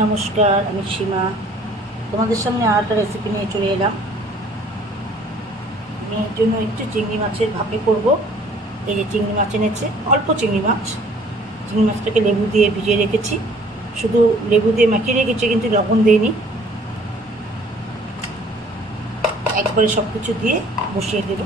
নমস্কার, আমি সীমা। তোমাদের সামনে আর একটা রেসিপি নিয়ে চলে এলাম। আমি এর জন্য একটু চিংড়ি মাছের ভাপে করব। এই যে চিংড়ি মাছ এনেছে, অল্প চিংড়ি মাছ। চিংড়ি মাছটাকে লেবু দিয়ে ভিজিয়ে রেখেছি। শুধু লেবু দিয়ে মাখিয়ে রেখেছি, কিন্তু লবণ দিইনি। একবারে সব কিছু দিয়ে বসিয়ে দেবো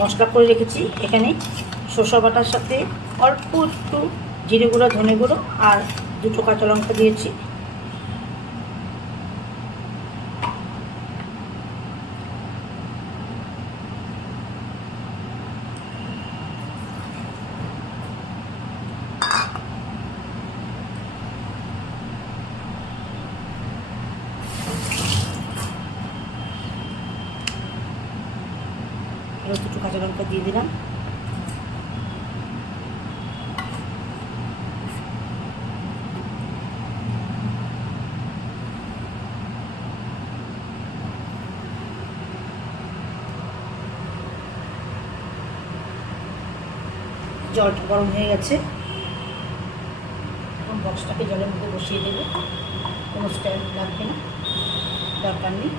মশলা করে রেখেছি। এখানে শসা বাটার সাথে অল্প একটু জিরে গুঁড়ো, ধনে গুঁড়ো আর দুটো কাঁচা লঙ্কা দিয়েছি। এবার দুটো কাঁচা লঙ্কা দিয়ে দিলাম। জলটা গরম হয়ে গেছে। এখন বক্সটাকে জলের মধ্যে বসিয়ে দেবে। কোনো স্টাইল লাগবে না। দরকার নেই।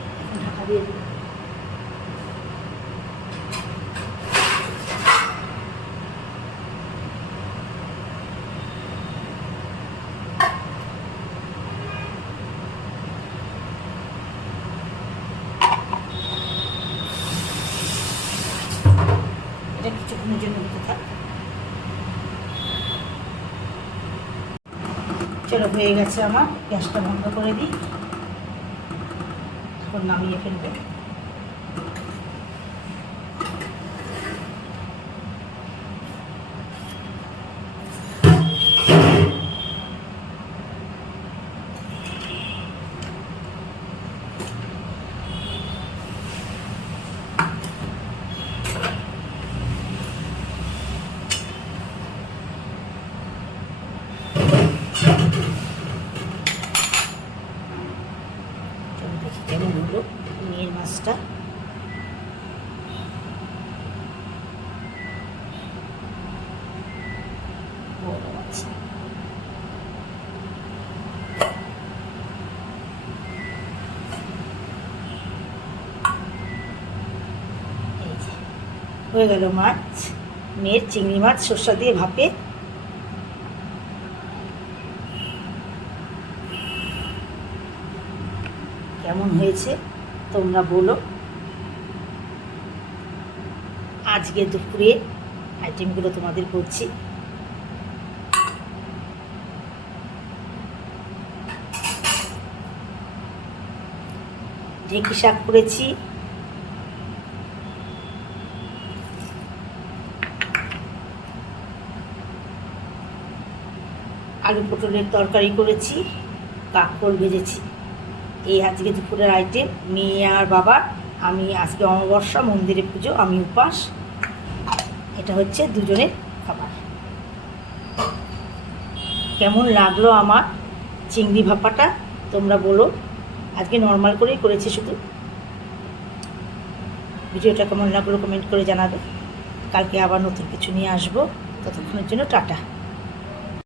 ঢাকা দিয়ে দেবো। কিছুক্ষণের জন্য দিতে থাক। চলো, হয়ে গেছে আমার। গ্যাসটা বন্ধ করে দিই। এখন নামিয়ে ফেলব চলো দেখি কেমন হলো যে, হয়ে গেল মাছ মেয়ের চিংড়ি মাছ সর্ষা দিয়ে ভাপে। কেমন হয়েছে? তোমরা বলো। আজকে দুপুরে আইটেমগুলো তোমাদের করছি ঢেঁকি শাক করেছি। আলু পটলের তরকারি করেছি। কাকরোল ভেজেছি। এই আজকে দুপুরের আইটেম মেয়ে আর বাবা। আমি আজকে অমাবস্যা, মন্দিরে পুজো, আমি উপাস। এটা হচ্ছে দুজনের খাবার। কেমন লাগল আমার চিংড়ি ভাপাটা? তোমরা বলো। আজকে নর্মাল করেই করেছি শুধু। ভিডিওটা কেমন লাগল কমেন্ট করে জানাবে। কালকে আবার নতুন কিছু নিয়ে আসব। ততক্ষণের জন্য টাটা।